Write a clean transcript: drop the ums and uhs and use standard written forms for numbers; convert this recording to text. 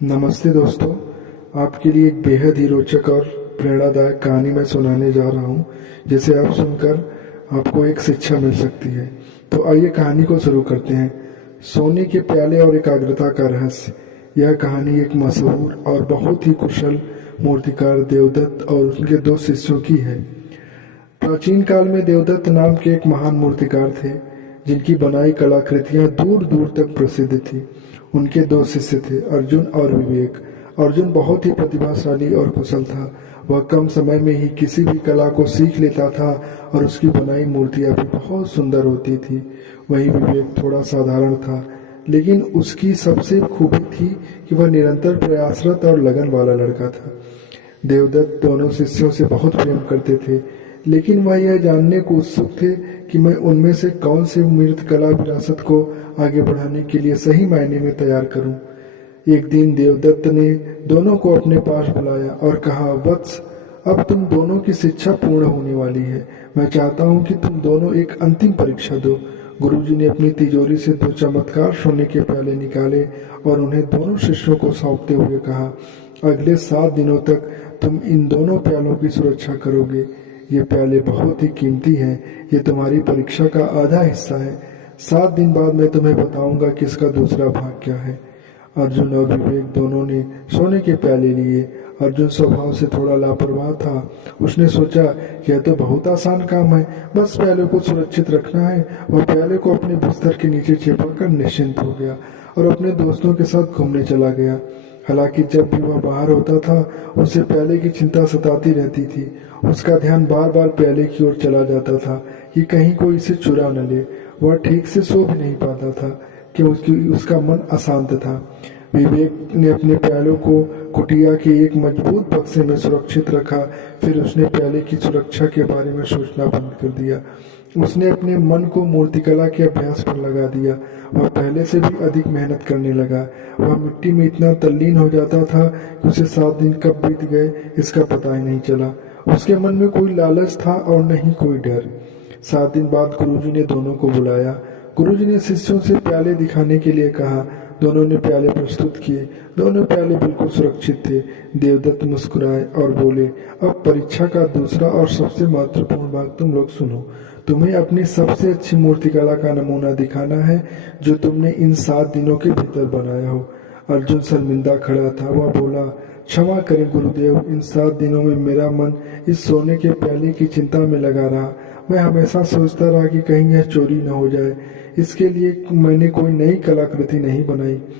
नमस्ते दोस्तों। आपके लिए एक बेहद ही रोचक और प्रेरणादायक कहानी मैं सुनाने जा रहा हूँ, जिसे आप सुनकर आपको एक शिक्षा मिल सकती है। तो आइए कहानी को शुरू करते हैं। सोने के प्याले और एकाग्रता का रहस्य। यह कहानी एक मशहूर और बहुत ही कुशल मूर्तिकार देवदत्त और उनके दो शिष्यों की है। प्राचीन काल में देवदत्त नाम के एक महान मूर्तिकार थे, जिनकी बनाई कलाकृतियां दूर दूर तक प्रसिद्ध थी। उनके दो शिष्य थे, अर्जुन और विवेक। अर्जुन बहुत ही प्रतिभाशाली और कुशल था। वह कम समय में ही किसी भी कला को सीख लेता था और उसकी बनाई मूर्तियां भी बहुत सुंदर होती थी। वहीं विवेक थोड़ा साधारण था, लेकिन उसकी सबसे खूबी थी कि वह निरंतर प्रयासरत और लगन वाला लड़का था। देवदत्त दोनों शिष्यों से बहुत प्रेम करते थे, लेकिन वह यह जानने को उत्सुक थे कि मैं उनमें से कौन से मृत कला विरासत को आगे बढ़ाने के लिए सही मायने में तैयार करूं। एक दिन देवदत्त ने दोनों को अपने पास बुलाया और कहा, वत्स, अब तुम दोनों की शिक्षा पूर्ण होने वाली है। मैं चाहता हूं कि तुम दोनों एक अंतिम परीक्षा दो। गुरुजी ने अपनी तिजोरी से दो चमत्कार सोने के प्याले निकाले और उन्हें दोनों शिष्यों को सौंपते हुए कहा, अगले 7 दिनों तक तुम इन दोनों प्यालों की सुरक्षा करोगे। ये प्याले बहुत ही कीमती हैं। ये तुम्हारी परीक्षा का आधा हिस्सा है। 7 दिन बाद मैं तुम्हें बताऊंगा कि इसका दूसरा भाग क्या है। अर्जुन और विवेक दोनों ने सोने के प्याले लिए। अर्जुन स्वभाव से थोड़ा लापरवाह था। उसने सोचा, यह तो बहुत आसान काम है, बस प्याले को सुरक्षित रखना है। वह प्याले को अपने बिस्तर के नीचे छिपाकर निश्चिंत हो गया और अपने दोस्तों के साथ घूमने चला गया। हालांकि जब भी वह बाहर होता था, उसे प्याले की चिंता सताती रहती थी। उसका ध्यान बार बार प्याले की ओर चला जाता था कि कहीं कोई इसे चुरा न ले। वह ठीक से सो भी नहीं पाता था क्योंकि उसका मन अशांत था। विवेक ने अपने प्यालों को कुटिया के एक मजबूत बक्से में सुरक्षित रखा। फिर उसने प्याले की सुरक्षा के बारे में सोचना बंद कर दिया। उसने अपने मन को मूर्तिकला के अभ्यास पर लगा दिया। वह पहले से भी अधिक मेहनत करने लगा। वह मिट्टी में इतना तल्लीन हो जाता था कि उसे 7 दिन कब बीत गए इसका पता ही नहीं चला। उसके मन में कोई लालच था और न ही कोई डर। 7 दिन बाद गुरुजी ने दोनों को बुलाया। गुरुजी ने शिष्यों से प्याले दिखाने के लिए कहा। दोनों ने प्याले प्रस्तुत किए। दोनों प्याले बिल्कुल सुरक्षित थे। देवदत्त मुस्कुराए और बोले, अब परीक्षा का दूसरा और सबसे महत्वपूर्ण भाग तुम लोग सुनो। तुम्हें अपनी सबसे अच्छी मूर्तिकला का नमूना दिखाना है, जो तुमने इन 7 दिनों के भीतर बनाया हो। अर्जुन शर्मिंदा खड़ा था। वह बोला, क्षमा करें गुरुदेव, इन 7 दिनों में मेरा मन इस सोने के प्याले की चिंता में लगा रहा। मैं हमेशा सोचता रहा कि कहीं यह चोरी न हो जाए। इसके लिए मैंने कोई नई कलाकृति नहीं बनाई।